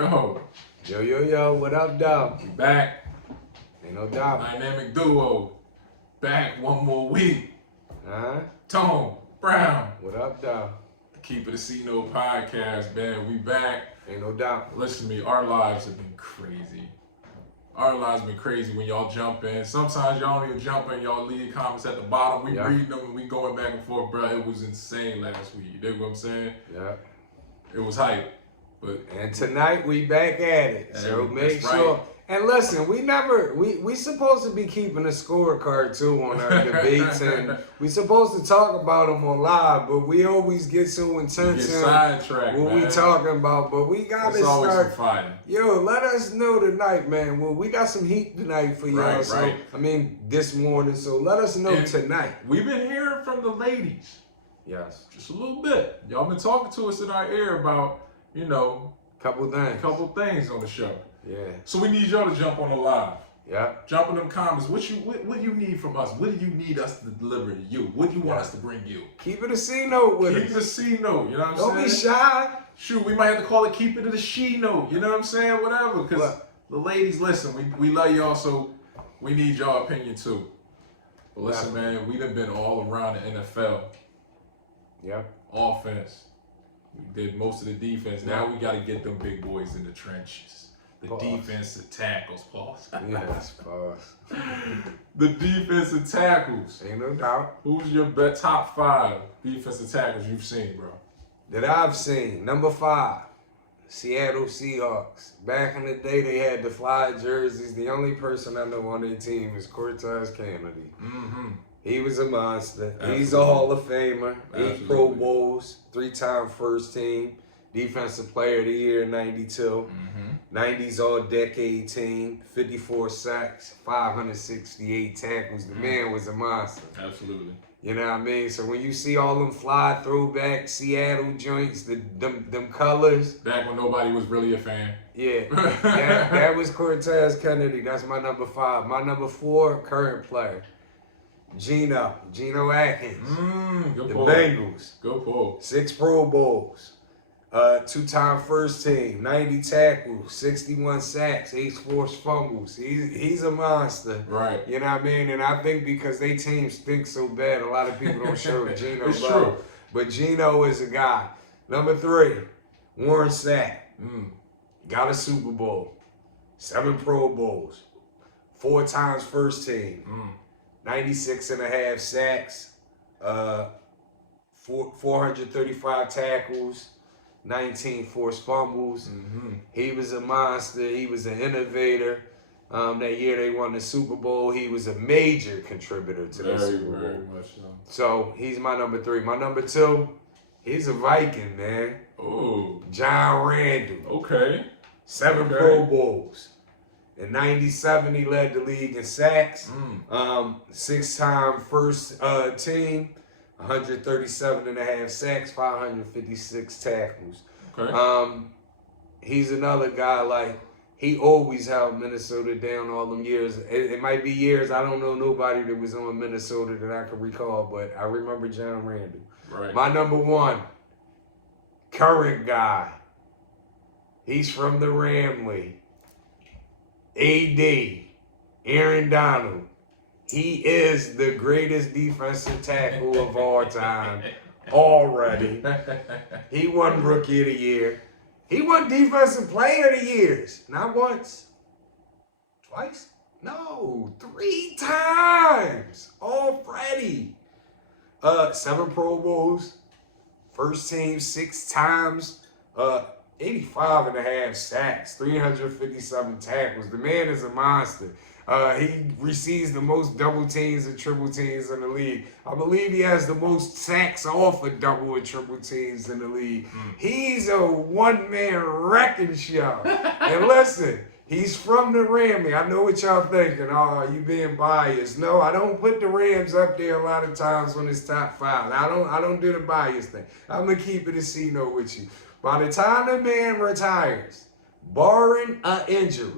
Yo. Yo, what up, dog? We back. Ain't no doubt. Dynamic duo. Back one more week. Huh? Tone Brown. What up, dog? The Keep It a C Note podcast, man. We back. Ain't no doubt. Listen to me, our lives have been crazy. Our lives been crazy when y'all jump in. Sometimes y'all don't even jump in. Y'all leave comments at the bottom. We read them and we going back and forth, bro. It was insane last week. You dig what I'm saying? Yeah. It was hype. And tonight we back at it. So make sure. Right. And listen, we supposed to be keeping a scorecard too on our debates, and we supposed to talk about them on live, but we always get so intense Get sidetracked, what man. we talking about. But we gotta it's always start. fire. Yo, let us know tonight, man. Well, we got some heat tonight for y'all. Right, so right. I mean, this morning. So let us know tonight. We've been hearing from the ladies. Yes. Just a little bit. Y'all been talking to us in our ear about, Couple things on the show. Yeah. So we need y'all to jump on the live. Yeah. Jump in them comments. What you need from us? What do you need us to deliver to you? What do you want us to bring you? Keep it a C note with us. Keep it a C note. You know what I'm Don't saying? be shy. Shoot, we might have to call it keep it a she note. You know what I'm saying? Whatever. Because the ladies, listen, we love y'all, so we need y'all opinion too. But listen, man, we done been all around the NFL. Yep. Offense. We did most of the defense. Now we got to get them big boys in the trenches. The defensive tackles, pause. Yes, pause. The defensive tackles. Ain't no doubt. Who's your top 5 defensive tackles you've seen, bro? That I've seen. Number 5, Seattle Seahawks. Back in the day, they had the fly jerseys. The only person I know on their team is Cortez Kennedy. Mm-hmm. He was a monster. Absolutely. He's a Hall of Famer. Absolutely. 8 Pro Bowls, 3-time first team, Defensive Player of the Year in 92. Mm-hmm. 90s All-Decade team, 54 sacks, 568 tackles. The man was a monster. Absolutely. You know what I mean? So when you see all them fly throwback Seattle joints, them colors. Back when nobody was really a fan. Yeah, that was Cortez Kennedy. That's my number 5. My number 4, current player. Geno Atkins. Good the pull. Bengals. Good pull. 6 Pro Bowls. 2-time first team. 90 tackles. 61 sacks. 8 forced fumbles. He's a monster. Right. You know what I mean? And I think because they teams stink so bad, a lot of people don't show Geno It's love. true. But Geno is a guy. Number 3, Warren Sapp. Got a Super Bowl. 7 Pro Bowls. 4 times first team. 96.5 sacks, 435 tackles, 19 forced fumbles. Mm-hmm. He was a monster. He was an innovator. That year they won the Super Bowl. He was a major contributor to the Super Bowl. Very much so. So he's my number 3. My number 2, he's a Viking, man. Oh. John Randall. Okay. 7 Pro Bowls. In 97, he led the league in sacks. 6-time first team, 137.5 sacks, 556 tackles. Okay. He's another guy, like, he always held Minnesota down all them years. It might be years, I don't know nobody that was on Minnesota that I can recall, but I remember John Randall. Right. My number 1, current guy. He's from the Ramley. AD, Aaron Donald. He is the greatest defensive tackle of all time already. He won Rookie of the Year. He won Defensive Player of the Year. Not once. Twice? No, 3 times already. 7 Pro Bowls. First team 6 times. 85.5 sacks, 357 tackles. The man is a monster. He receives the most double teams and triple teams in the league. I believe he has the most sacks off of double and triple teams in the league. He's a one-man wrecking show. And listen, he's from the Rams. I know what y'all thinking. Oh, you being biased. No, I don't put the Rams up there a lot of times when it's top 5. I don't do the bias thing. I'm going to keep it a C-note with you. By the time the man retires, barring an injury,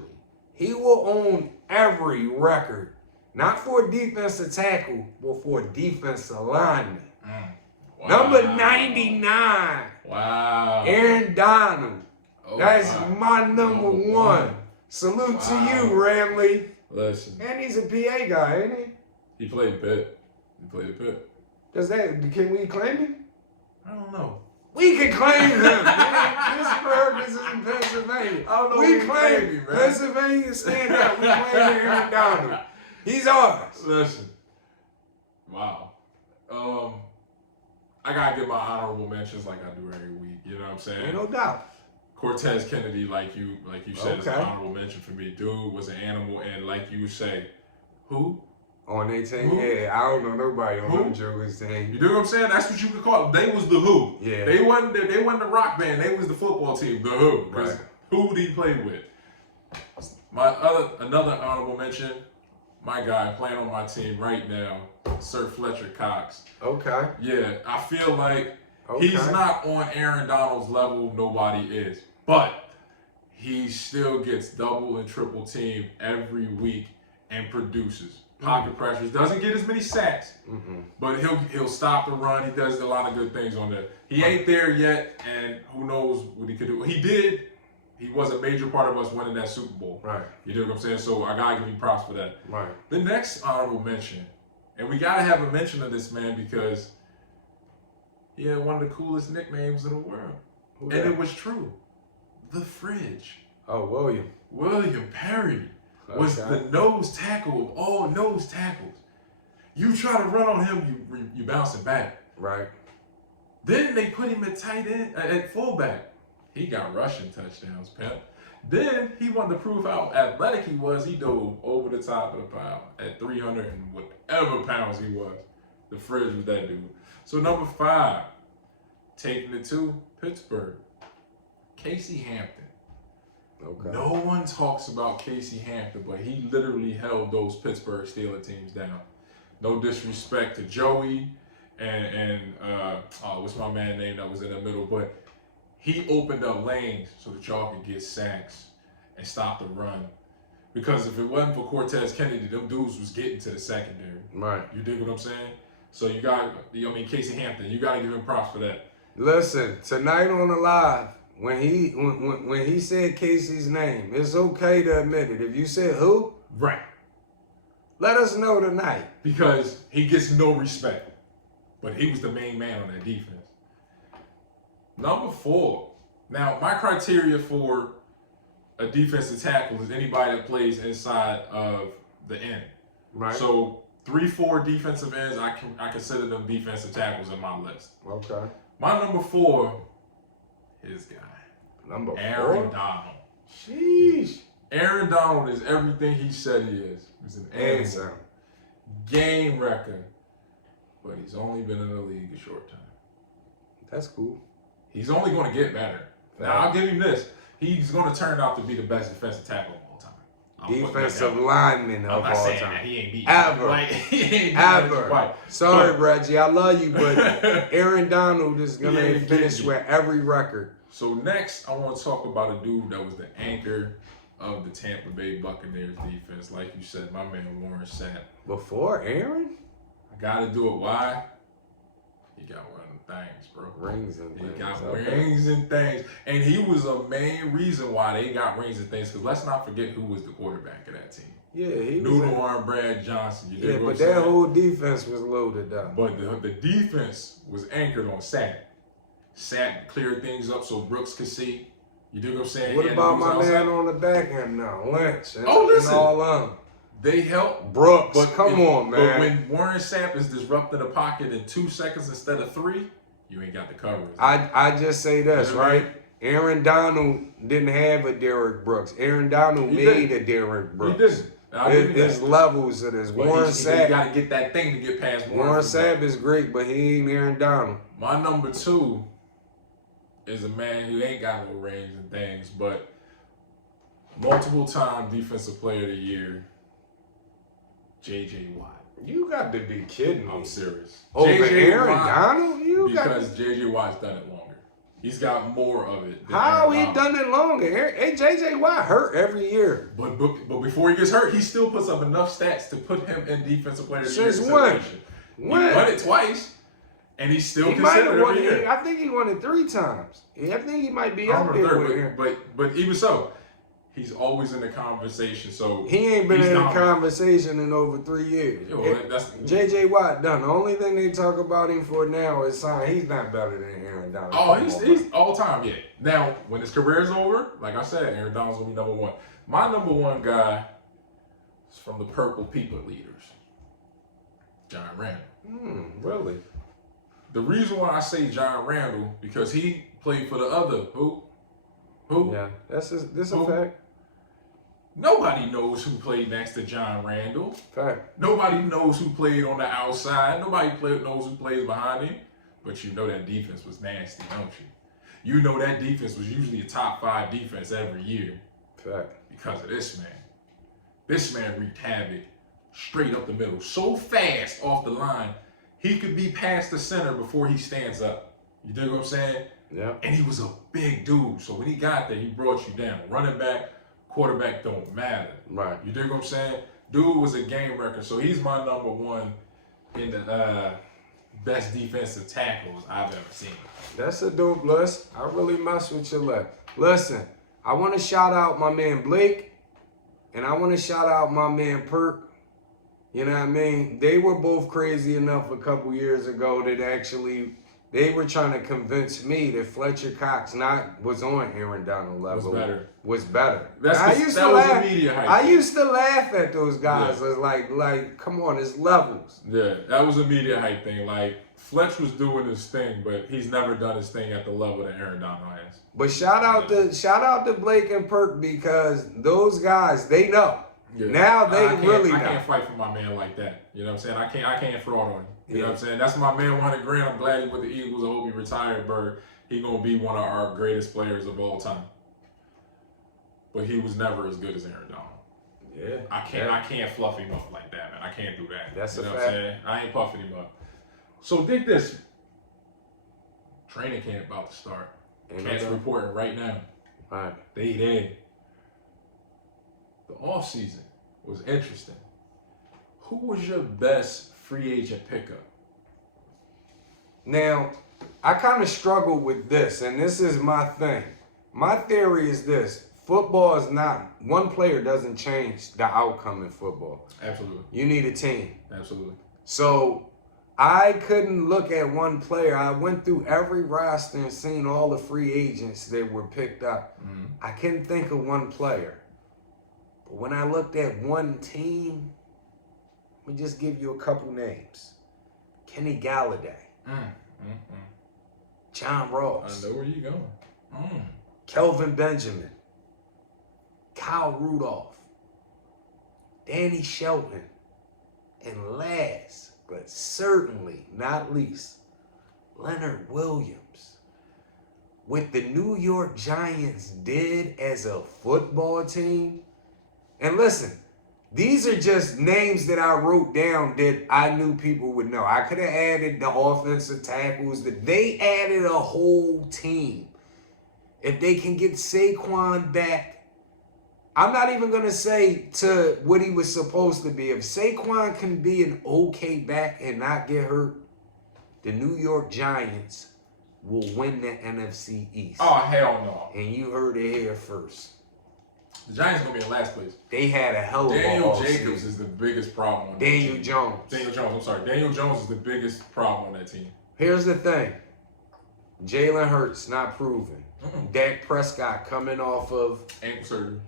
he will own every record, not for a defensive tackle, but for a defensive lineman. Wow. Number 99, Wow. Aaron Donald. Oh, That's wow. my number one. Salute to you, Ramley. Listen. And he's a PA guy, ain't he? He played Pitt. Can we claim him? I don't know. We can claim him, man. Pittsburgh is in Pennsylvania. I don't know We who claim him, man. Pennsylvania, stand up. We claim Aaron Donald. He's ours. Listen. Wow. I gotta get my honorable mentions like I do every week. You know what I'm saying? Ain't no doubt. Cortez Kennedy, like you said, is an Okay. honorable mention for me. Dude was an animal, and like you say, who? On their team? Who? Yeah, I don't know nobody on Who? them Jokers team. You know what I'm saying? That's what you could call it. They was the Who. Yeah. They wasn't the rock band. They was the football team, the Who. Right. Who did he play with? Another honorable mention, my guy playing on my team right now, Sir Fletcher Cox. Okay. Yeah, I feel like Okay. he's not on Aaron Donald's level. Nobody is. But he still gets double and triple team every week and produces. Pocket pressures, doesn't get as many sacks, but he'll stop the run. He does a lot of good things on there. He ain't there yet, and who knows what he could do. He did. He was a major part of us winning that Super Bowl. Right. You know what I'm saying? So I gotta give you props for that. Right. The next honorable mention, and we gotta have a mention of this man because he had one of the coolest nicknames in the world, Who and that? it was true. The Fridge. Oh, William. William Perry was the nose tackle of all nose tackles. You try to run on him, you bounce it back. Right. Then they put him at tight end, at fullback. He got rushing touchdowns, pimp. Then he wanted to prove how athletic he was. He dove over the top of the pile at 300 and whatever pounds he was. The Fridge was that dude. So number 5, taking it to Pittsburgh, Casey Hampton. Okay. No one talks about Casey Hampton, but he literally held those Pittsburgh Steelers teams down. No disrespect to Joey and what's my man name that was in the middle, but he opened up lanes so that y'all could get sacks and stop the run. Because if it wasn't for Cortez Kennedy, them dudes was getting to the secondary. Right. You dig what I'm saying? So Casey Hampton, you got to give him props for that. Listen, tonight on the live, when he said Casey's name, it's okay to admit it. If you said who, Right. let us know tonight. Because he gets no respect. But he was the main man on that defense. Number 4. Now, my criteria for a defensive tackle is anybody that plays inside of the end. Right. So 3-4 defensive ends, I consider them defensive tackles in my list. Okay. My number 4, his guy. Number 4. Aaron Donald. Sheesh. Aaron Donald is everything he said he is. He's an Handsome. animal. Game record. But he's only been in the league a short time. That's cool. He's only going to get better. Now, I'll give him this. He's going to turn out to be the best defensive tackle of all time. Defensive lineman of all saying time. that he ain't beat Ever. White. He ain't beat Ever. White. Sorry, Reggie. I love you, but Aaron Donald is going He to ain't finish getting with every record. So next, I want to talk about a dude that was the anchor of the Tampa Bay Buccaneers defense. Like you said, my man Warren Sapp. Before Aaron? I got to do it. Why? He got one of them things, bro. Rings and He things. got Okay. rings and things. And he was a main reason why they got rings and things. Because let's not forget who was the quarterback of that team. Yeah, he was. Noodle Arm Brad Johnson. You dig Yeah, what but I'm that saying? whole defense was loaded up. But the defense was anchored on Sapp. Sapp cleared things up so Brooks could see. You dig what I'm saying? What He had about to do my his man outside. on the back end now, Lynch? And, Oh, listen. And all of them. They helped. Brooks, But come on, man. But when Warren Sapp is disrupting the pocket in 2 seconds instead of 3, you ain't got the coverage. I just say this, You know what I right? mean? Aaron Donald didn't have a Derrick Brooks. Aaron Donald He made didn't. a Derrick Brooks. He didn't. I'll give you There's that. levels of this. But Warren you Sapp, got to get that thing to get past Warren Sapp is great, but he ain't Aaron Donald. My number 2 is a man who ain't got no range and things, but multiple time defensive player of the year, J.J. Watt. You got to be kidding me. I'm serious. Over J.J. Aaron Watt, Donald? because J.J. Watt's done it longer. He's got more of it. than How Aaron he Donald. done it longer? Hey, J.J. Watt hurt every year. But before he gets hurt, he still puts up enough stats to put him in defensive player of the year Since when? consideration. He When? won it twice. And he's still He might considered have won every it. year. I think he won it 3 times. I think he might be I up don't there remember with him. but even so, he's always in the conversation. So He ain't been he's in a dominant. conversation in over 3 years. Well, that's J.J. Watt done. The only thing they talk about him for now is sign. He's not better than Aaron Donald. Oh, he's all time, yeah. Now, when his career's over, like I said, Aaron Donald's gonna be number one. My number one guy is from the Purple People Leaders, John Randall. Really? The reason why I say John Randall because he played for the other who? Yeah, this a fact. Nobody knows who played next to John Randall. Fact. Nobody knows who played on the outside. Nobody knows who plays behind him. But you know that defense was nasty, don't you? You know that defense was usually a top 5 defense every year. Fact. Because of this man. This man wreaked havoc straight up the middle. So fast off the line, he could be past the center before he stands up. You dig what I'm saying? Yeah. And he was a big dude. So when he got there, he brought you down. Running back, quarterback don't matter. Right. You dig what I'm saying? Dude was a game wrecker. So he's my number one in the best defensive tackles I've ever seen. That's a dope list. I really mess with your list. Listen, I want to shout out my man Blake, and I want to shout out my man Perk. You know what I mean? They were both crazy enough a couple years ago that actually they were trying to convince me that Fletcher Cox was on Aaron Donald level. Was better. That was a media hype. I used to laugh at those guys. Yeah. As like, come on, it's levels. Yeah, that was a media hype thing. Like, Fletch was doing his thing, but he's never done his thing at the level that Aaron Donald has. But shout out to Blake and Perk because those guys, they know. Yeah. Now they really know. I can't fight for my man like that. You know what I'm saying? I can't fraud on him. You know what I'm saying? That's my man, 100 grand. I'm glad he's with the Eagles. I hope he retired, Bird. He's going to be one of our greatest players of all time. But he was never as good as Aaron Donald. Yeah. I can't fluff him up like that, man. I can't do that. That's you know a what fact. I'm saying? I ain't puffing him up. So dig this. Training camp about to start. Cats reporting right now. All right. They did. The offseason was interesting. Who was your best free agent pickup? Now, I kind of struggle with this, and this is my thing. My theory is this. Football is not, one player doesn't change the outcome in football. Absolutely. You need a team. Absolutely. So, I couldn't look at one player. I went through every roster and seen all the free agents that were picked up. Mm-hmm. I couldn't think of one player. But when I looked at one team, let me just give you a couple names. Kenny Galladay. John Ross. I know where you're going. Kelvin Benjamin. Kyle Rudolph. Danny Shelton. And last, but certainly not least, Leonard Williams. What the New York Giants did as a football team. And listen, these are just names that I wrote down that I knew people would know. I could have added the offensive tackles. That they added a whole team. If they can get Saquon back, I'm not even going to say to what he was supposed to be. If Saquon can be an okay back and not get hurt, the New York Giants will win the NFC East. Oh, hell no. And you heard it here first. The Giants going to be in last place. They had a hell of a Daniel Jacobs is the biggest problem on that team. Daniel Jones, Daniel Jones is the biggest problem on that team. Here's the thing. Jalen Hurts not proven. Dak Prescott coming off of ankle surgery.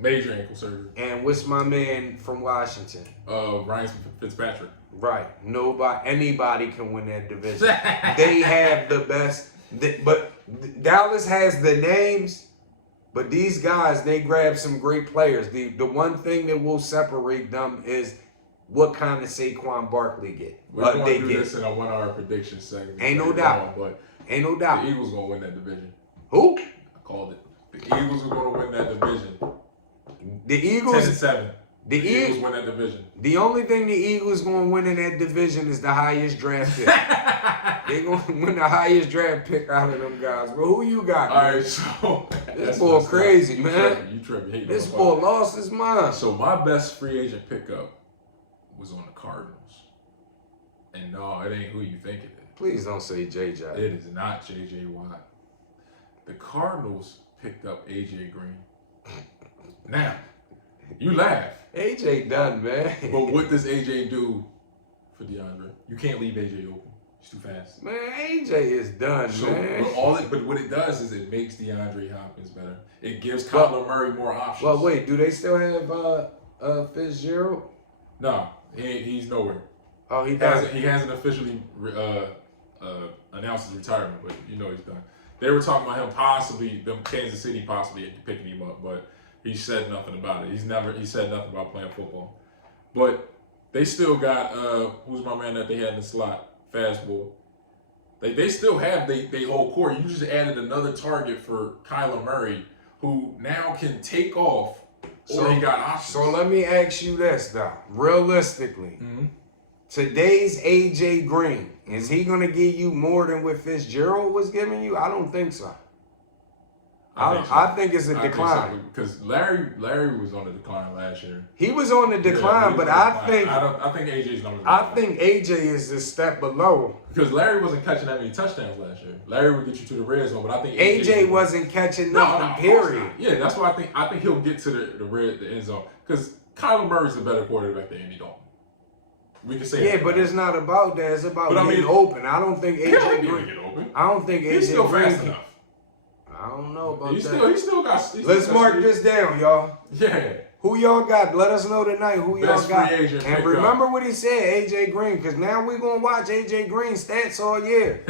Major ankle surgery. And what's my man from Washington? Ryan Fitzpatrick. Right. Anybody can win that division. They have the best. But Dallas has the names. But these guys, they grab some great players. The one thing that will separate them is what kind of Saquon Barkley get. We're going to do this in a 1 hour prediction segment. Ain't no doubt. Ain't no doubt. The Eagles going to win that division. Who? I called it. The Eagles are going to win that division. The Eagles. 10-7. The Eagles win that division. The only thing the Eagles going to win in that division is the highest draft pick. They're going to win the highest draft pick out of them guys. But who you got? All right, so this boy crazy, man. You tripping. This boy lost his mind. So my best free agent pickup was on the Cardinals. And no, it ain't who you think it is. Please don't say JJ. It is not J.J. Watt. The Cardinals picked up A.J. Green. Now, you laugh. AJ done, man. But what does A.J. do for DeAndre? You can't leave A.J. open. He's too fast. Man, AJ is done, man. But what it does is it makes DeAndre Hopkins better. It gives Kyler Murray more options. Well, wait, do they still have Fitzgerald? No, he's nowhere. Oh, he doesn't. He hasn't officially announced his retirement, but you know he's done. They were talking about him possibly, Kansas City possibly picking him up, but he said nothing about it. He said nothing about playing football. But they still got who's my man that they had in the slot, fastball. They still have they whole core. You just added another target for Kyler Murray, who now can take off. Or he got options. So let me ask you this, though. Realistically, today's AJ Green, is he going to give you more than what Fitzgerald was giving you? I don't think so. I think it's a decline. Because Larry was on the decline last year. He was on the decline, but I think AJ's on the decline. I think AJ is a step below. Because Larry wasn't catching that many touchdowns last year. Larry would get you to the red zone, but I think AJ wasn't catching nothing. Period. Yeah, that's why I think he'll get to the end zone. Because Kyler Murray's a better quarterback than Andy Dalton. We can say but it's not about that. It's about getting open. I don't think AJ Green. Get open. I don't think AJ He's still Green fast enough. I don't know about that. He still got. Let's mark this down, y'all. Yeah. Who y'all got? Let us know tonight who y'all got. Free agent and remember what he said, AJ Green, because now we're gonna watch AJ Green stats all year.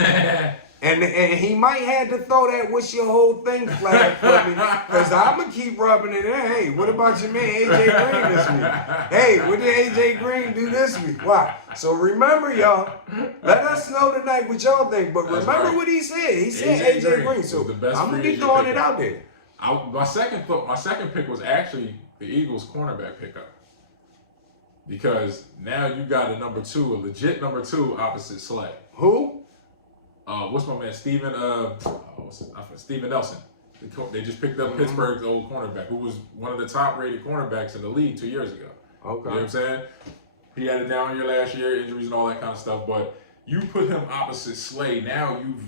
and he might have to throw that "what's your whole thing" flag for me, because I'm gonna keep rubbing it in. Hey, what about your man AJ Green this week? Hey, what did AJ Green do this week? Why? So remember, y'all. Let us know tonight what y'all think. But remember what he said. He said AJ Green. So I'm gonna be throwing it out there. My second pick was actually the Eagles cornerback pickup. Because now you got a legit number two opposite Slay. Who? What's my man? Steven Nelson. They just picked up Pittsburgh's old cornerback, who was one of the top rated cornerbacks in the league 2 years ago. Okay. You know what I'm saying? He had a down year last year, injuries and all that kind of stuff. But you put him opposite Slay, now you've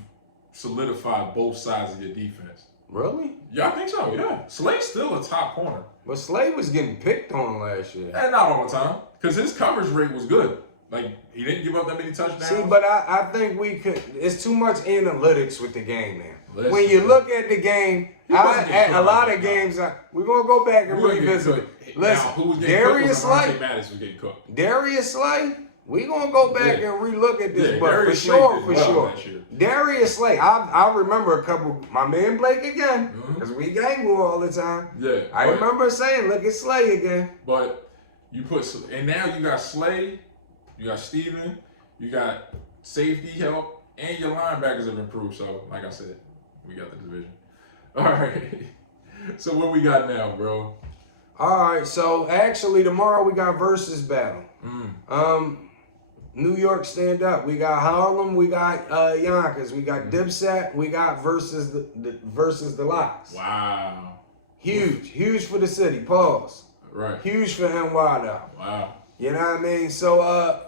solidified both sides of your defense. Really? Yeah, I think so, yeah. Slay's still a top corner. But Slay was getting picked on last year. And not all the time. Because his coverage rate was good. Like, he didn't give up that many touchdowns. See, but I think we could. It's too much analytics with the game now. When you look at the game, a lot of games, we're going to go back and revisit it. Listen, Darius Slay. Darius Slay, we're going to go back and relook at this. But Darius for sure. Darius Slay, I remember a couple, my man Blake again, because we gang war all the time. Yeah. I remember saying, look at Slay again. But you and now you got Slay. You got Steven, you got safety help, and your linebackers have improved. So, like I said, we got the division. All right. So, what we got now, bro? All right. So, actually, tomorrow we got versus battle. New York stand up. We got Harlem. We got Yonkers. We got Dipset. We got versus the Lox. Wow. Huge for the city. Pause. Right. Huge for NY though. Wow. You know what I mean? So,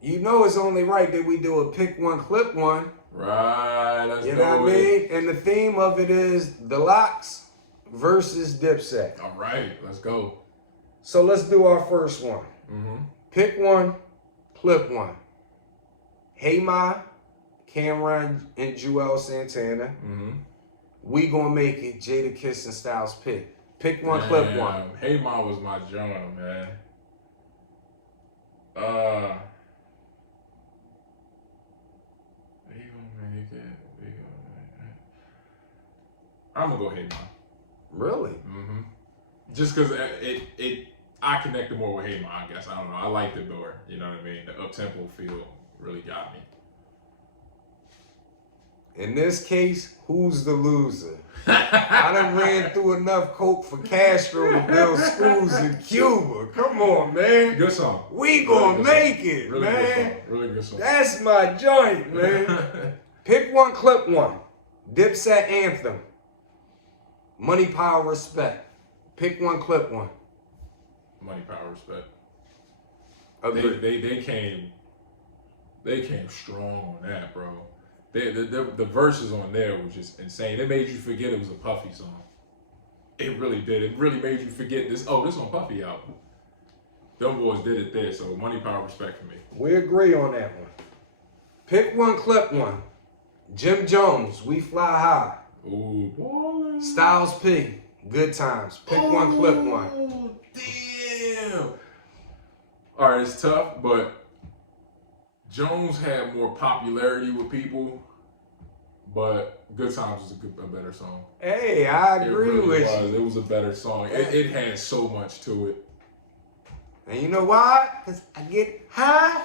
you know it's only right that we do a pick one, clip one. Right, let's go. You know what I mean? And the theme of it is the Lox versus Dipset. All right, let's go. So let's do our first one. Pick one, clip one. Hey Ma, Cameron and Joel Santana. We gonna make it Jada Kiss and Styles pick. Pick one, clip one. Hey Ma was my joint, man. I'm gonna go Hey Ma. Really? Just because I connected more with Hey Ma, I guess. I don't know. I liked it more. You know what I mean? The up-tempo feel really got me. In this case, who's the loser? I done ran through enough coke for Castro to build schools in Cuba. Come on, man. Good song. We gonna make it, really man. Good song. Really good song. That's my joint, man. Pick one, clip one. Dipset anthem. Money, power, respect. Pick one, clip one. Money, power, respect. Agreed. They They came strong on that, bro. The verses on there were just insane. It made you forget it was a Puffy song. It really did. It really made you forget this. Oh, this on Puffy album. Them boys did it there, so money, power, respect for me. We agree on that one. Pick one, clip one. Jim Jones, We Fly High. Ooh, boy. Styles P, Good Times. Pick one, clip one. Oh, damn. All right, it's tough, but Jones had more popularity with people, but Good Times was a better song. Hey, I agree with you. It was a better song. It had so much to it. And you know why? Because I get high.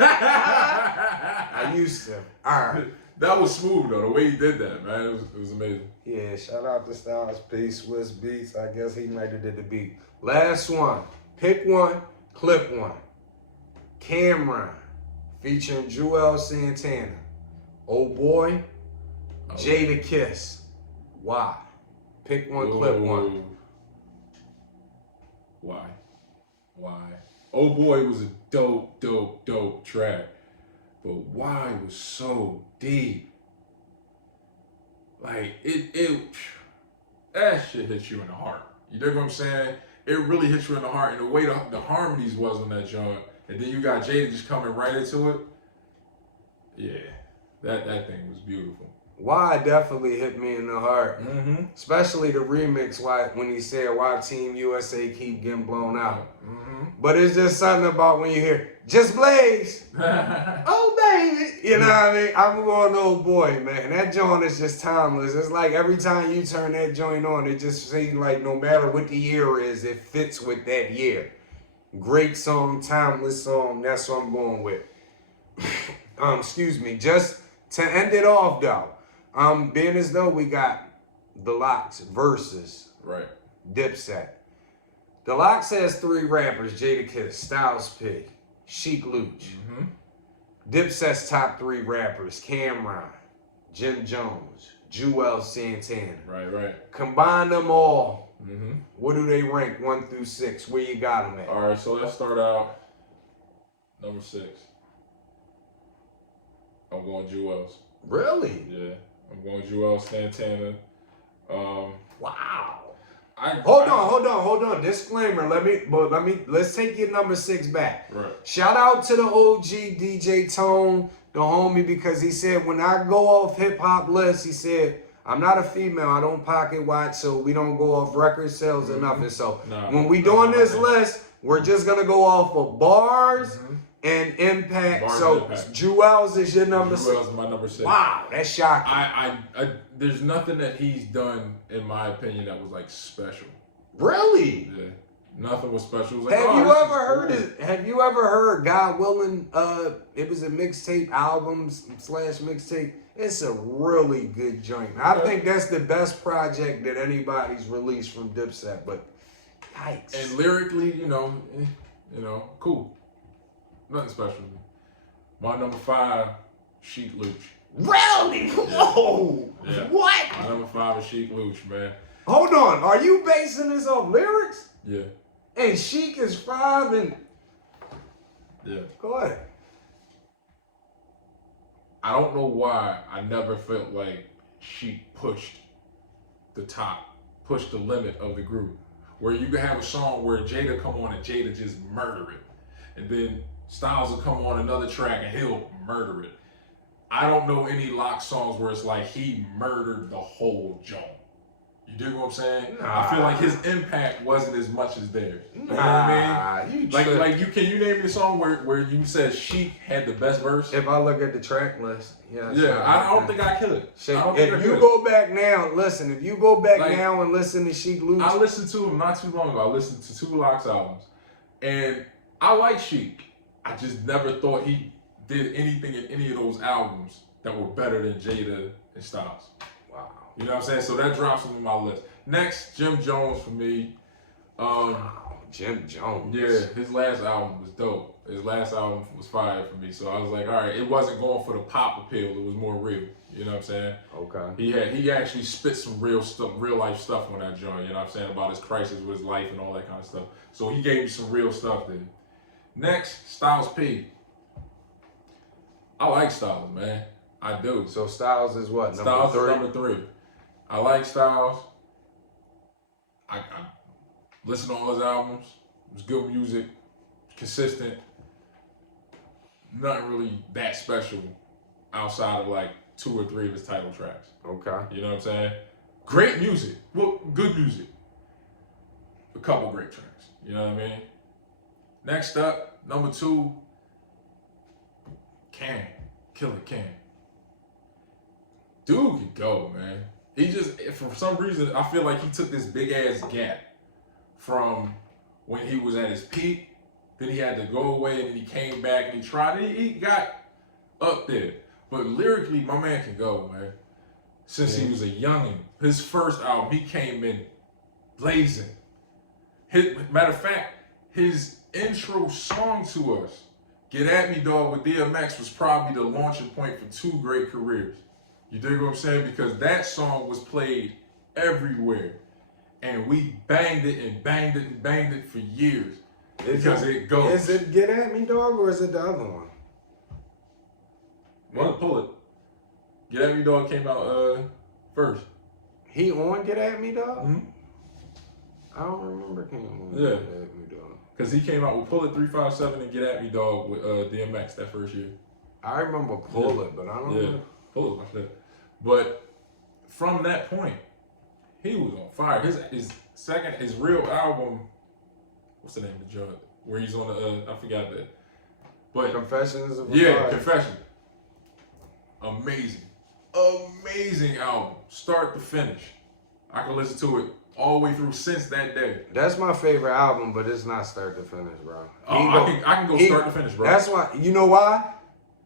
I used to. All right. That was smooth, though. The way he did that, man, it was amazing. Yeah, shout out to Styles P, Swiss Beats. I guess he might have did the beat. Last one. Pick one, clip one. Cameron, featuring Joel Santana. Oh boy, Jada Kiss. Why? Pick one, clip one. Why? Oh boy was a dope track. But why was so deep? Like that shit hits you in the heart. You dig what I'm saying? It really hits you in the heart, and the way the harmonies was on that joint, and then you got Jada just coming right into it. Yeah, that thing was beautiful. Why definitely hit me in the heart, Mm-hmm. especially the remix. When he said why Team USA keep getting blown out. Mm-hmm. But it's just something about when you hear Just Blaze. Oh baby, you know what I mean? I'm going old boy, man. That joint is just timeless. It's like every time you turn that joint on, it just seems like no matter what the year is, it fits with that year. Great song, timeless song. That's what I'm going with. Excuse me. Just to end it off though, being as though we got the Lox Verzuz Dipset. The Lox has 3 rappers: Jada Kiss, Styles P, Sheek Louch. Mm-hmm. Dipset's top 3 rappers: Cameron, Jim Jones, Joel Santana. Right. Combine them all. Mm-hmm. What do they rank 1 through 6? Where you got them at? All right, so let's start out number 6. I'm going Joel's. Really? Yeah, I'm going Joel Santana. Wow. Hold on. Disclaimer. Let's take your number 6 back. Right. Shout out to the OG DJ Tone, the homie, because he said when I go off hip hop lists, he said I'm not a female. I don't pocket watch, so we don't go off record sales or nothing. So when we doing this list, we're just gonna go off of bars and impact. Joel's is your number 6. Joel's my number 6. Wow, that's shocking. I there's nothing that he's done, in my opinion, that was like special. Really? Yeah. Nothing was special. It was like, Have you ever heard God Willing? It was a mixtape album / mixtape. It's a really good joint. I think that's the best project that anybody's released from Dipset. But yikes. And lyrically, cool. Nothing special. My number 5, Sheek Louch. Really? Whoa! Yeah. What? My number 5 is Sheek Louch, man. Hold on. Are you basing this off lyrics? Yeah. And Sheek is 5 and... Yeah. Go ahead. I don't know why I never felt like Sheek pushed the limit of the group. Where you can have a song where Jada come on and Jada just murder it. And then Styles will come on another track and he'll murder it. I don't know any Lox songs where it's like he murdered the whole joint. You dig what I'm saying? I feel like his impact wasn't as much as theirs. You know what I mean? Can you name me a song where you said Sheek had the best verse? If I look at the track list, I don't think I could. If you go back now and listen to Sheek Louch. I listened to him not too long ago. I listened to 2 Lox albums. And I like Sheek. I just never thought he did anything in any of those albums that were better than Jada and Styles. Wow. You know what I'm saying? So that drops him on my list. Next, Jim Jones for me. Jim Jones. Yeah, his last album was dope. His last album was fire for me. So I was like, all right, it wasn't going for the pop appeal. It was more real. You know what I'm saying? Okay. He actually spit some real life stuff on that joint. You know what I'm saying? About his crisis with his life and all that kind of stuff. So he gave me some real stuff there. Next, Styles P. I like Styles, man. I do. So Styles is what? Styles is number 3. I like Styles. I listen to all his albums. It's good music, consistent. Nothing really that special outside of like 2 or 3 of his title tracks. Okay. You know what I'm saying? Great music. Well, good music. A couple great tracks. You know what I mean? Next up, number 2, Cam. Killer Cam. Dude could go, man. He just, for some reason, I feel like he took this big ass gap from when he was at his peak. Then he had to go away, and then he came back and he tried. He got up there. But lyrically, my man can go, man. Since he was a youngin'. His first album, he came in blazing. Matter of fact, his intro song to us, Get At Me Dog with DMX, was probably the launching point for 2 great careers. You dig what I'm saying? Because that song was played everywhere. And we banged it and banged it and banged it for years. Because it goes. Is it Get At Me Dog or is it the other one? Well, pull it. Get At Me Dog came out first. He on Get At Me Dog? Mm-hmm. I don't remember him on Yeah. Get At Me Dog. Because he came out with Pull It 357 and Get At Me Dog with DMX that first year. I remember Pull It, but I don't know. Pull It, my shit. But from that point, he was on fire. His real album, what's the name of the joint? Where he's on the, I forgot that. But Confessions of a Yeah, Fire. Confession. Amazing album, start to finish. I can listen to it all the way through since that day. That's my favorite album, but it's not start to finish, bro. I can go start to finish, bro. That's why. You know why?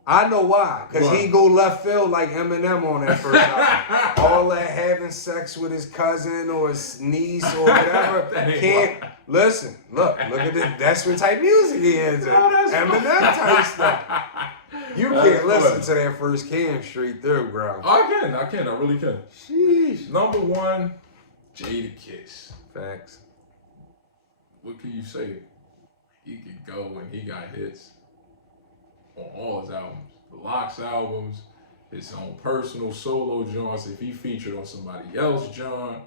I know why. Because he go left field like Eminem on that first album. All that having sex with his cousin or his niece or whatever. Can't listen. Look at this. That's what type of music he is. Eminem type stuff. You can't listen to that first Cam straight through, bro. I can. I really can. Sheesh. Number 1, Jadakiss. Facts. What can you say? He could go and he got hits on all his albums. The Lox albums, his own personal solo joints. If he featured on somebody else's joint,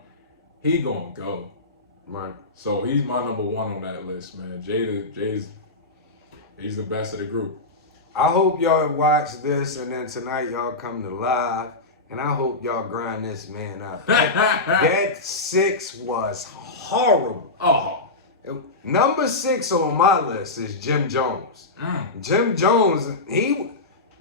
he gonna go. Right. So he's my number 1 on that list, man. He's the best of the group. I hope y'all watch this and then tonight y'all come to live. And I hope y'all grind this man up. That 6 was horrible. Oh. Number 6 on my list is Jim Jones. Jim Jones,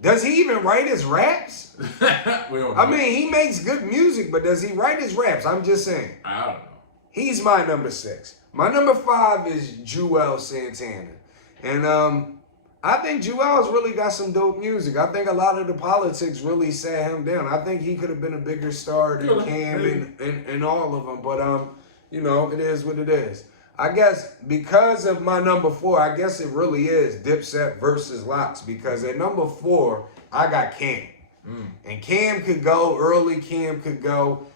does he even write his raps? I mean, he makes good music, but does he write his raps? I'm just saying. I don't know. He's my number 6. My number 5 is Joel Santana. And I think Joel's really got some dope music. I think a lot of the politics really sat him down. I think he could have been a bigger star than Cam and all of them. But, you know, it is what it is. I guess because of my number 4, I guess it really is Dipset versus Lox. Because at number 4, I got Cam. And Cam could go, early Cam could go.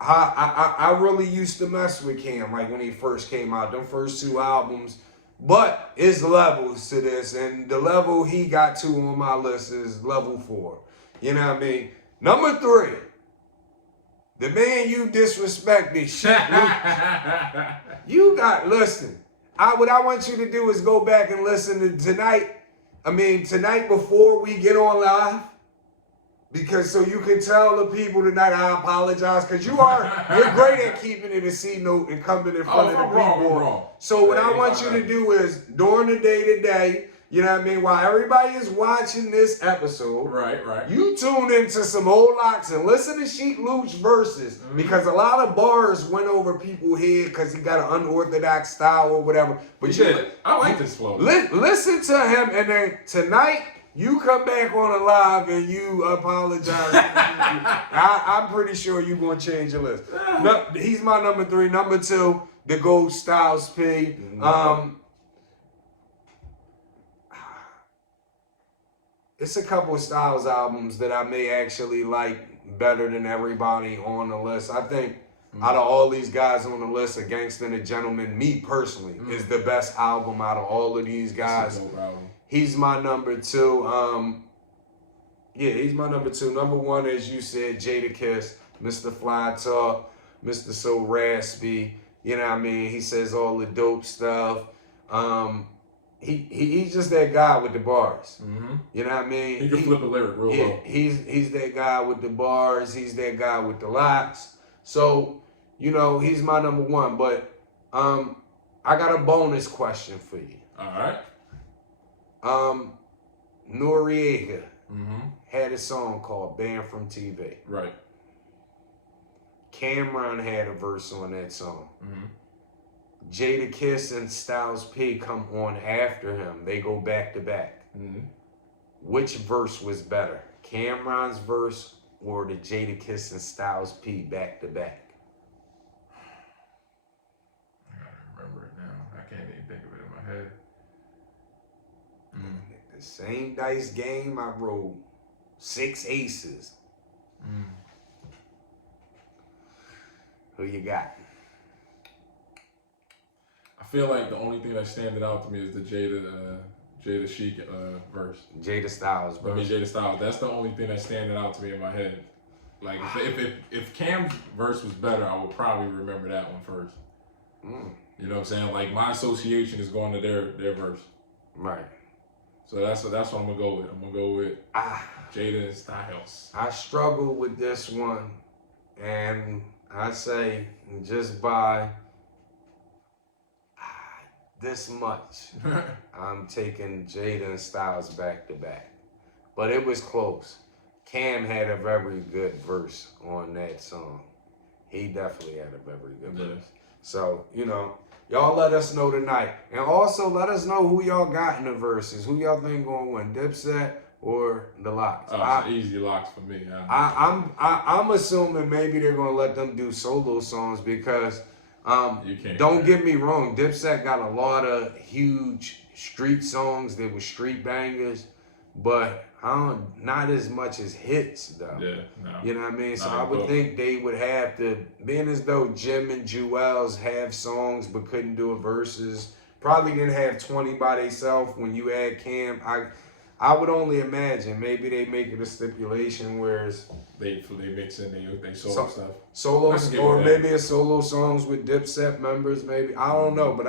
I really used to mess with Cam, like when he first came out, them first 2 albums. But it's levels to this, and the level he got to on my list is level 4. You know what I mean? Number 3, the man you disrespected, shit. You got, listen, what I want you to do is go back and listen to tonight before we get on live. Because so you can tell the people tonight, I apologize, because you're great at keeping it a C note and coming in front of the people. So what I want you to do is, during the day-to-day, you know what I mean, while everybody is watching this episode, right, you tune into some old Lox and listen to Sheik Lox Verzuz, because a lot of bars went over people's head because he got an unorthodox style or whatever. But I like this flow. Listen to him, and then tonight, you come back on a live and you apologize. I'm pretty sure you're going to change your list. No, he's my number 3. Number 2, the GOAT Styles P. It's a couple of Styles albums that I may actually like better than everybody on the list. I think out of all these guys on the list, A Gangsta and a Gentleman, me personally, is the best album out of all of these guys. He's my number 2. Yeah, he's my number 2. Number 1, as you said, Jadakiss, Mr. Fly Talk, Mr. So Raspy. You know what I mean? He says all the dope stuff. He's just that guy with the bars. Mm-hmm. You know what I mean? He can flip a lyric real well. He's that guy with the bars. He's that guy with the locks. So, you know, he's my number 1. But I got a bonus question for you. All right. Noriega had a song called Banned from TV. Right. Cameron had a verse on that song. Jadakiss and Styles P come on after him. They go back to back. Which verse was better? Cameron's verse or the Jadakiss and Styles P back to back? I gotta remember it now. I can't even think of it in my head. The same dice game I rolled 6 aces. Who you got? I feel like the only thing that's standing out to me is the Jada Chic verse. Jada Styles verse. I mean, Jada Styles. That's the only thing that's standing out to me in my head. Like, if Cam's verse was better, I would probably remember that one first. You know what I'm saying? Like, my association is going to their verse. Right. So that's what I'm gonna go with. I'm gonna go with Jada and Styles. I struggle with this one, and I say just by this much, I'm taking Jada and Styles back to back. But it was close. Cam had a very good verse on that song. He definitely had a very good verse. So, you know, y'all let us know tonight. And also let us know who y'all got in the verses. Who y'all think gonna win, Dipset or the Lox? Oh, it's easy Lox for me. I'm assuming maybe they're gonna let them do solo songs because don't get me wrong, Dipset got a lot of huge street songs that were street bangers, but not as much as hits though. Yeah, no. You know what I mean? So I would think they would have to, being as though Jim and Jewels have songs but couldn't do a verses, probably didn't have 20 by themselves when you add Cam. I would only imagine maybe they make it a stipulation whereas they mix in they solo stuff. Solos or maybe a solo songs with Dipset members, maybe. I don't know, but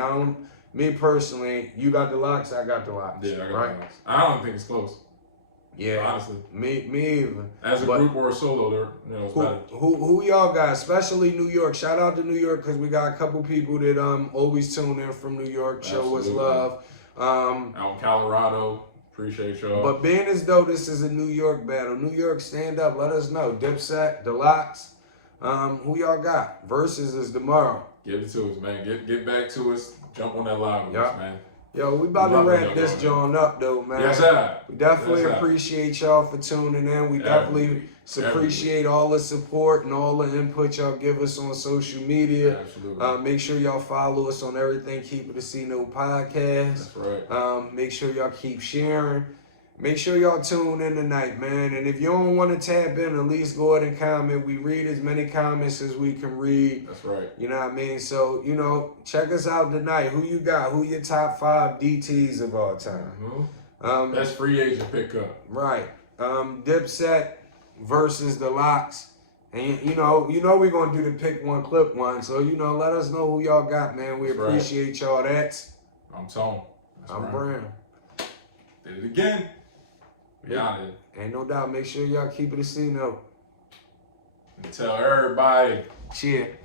me personally, you got the Lox, I got the Lox. Yeah, I got the Lox. I don't think it's close. Yeah, honestly, me either. As a group or a solo, it's better. Who y'all got? Especially New York. Shout out to New York because we got a couple people that always tune in from New York. Show us love. Out in Colorado, appreciate y'all. But being as though this is a New York battle, New York, stand up. Let us know. Dipset, the Lox. Who y'all got? Versus is tomorrow. Give it to us, man. Get back to us. Jump on that live with us, man. Yo, we about to wrap this joint up, though, man. Yes, sir. We definitely appreciate y'all for tuning in. We definitely appreciate all the support and all the input y'all give us on social media. Absolutely. Make sure y'all follow us on everything. Keep It a C-No podcast. That's right. Make sure y'all keep sharing. Make sure y'all tune in tonight, man. And if you don't want to tap in, at least go ahead and comment. We read as many comments as we can read. That's right. You know what I mean? So, you know, check us out tonight. Who you got? Who your top 5 DTs of all time? Best free agent pickup. Right. Dipset versus the Lox. And, you know we're going to do the pick one, clip one. So, you know, let us know who y'all got, man. We appreciate y'all. I'm Tone. I'm Brown. Did it again. We out here. Ain't no doubt. Make sure y'all keep it a C-No. And tell everybody. Cheer.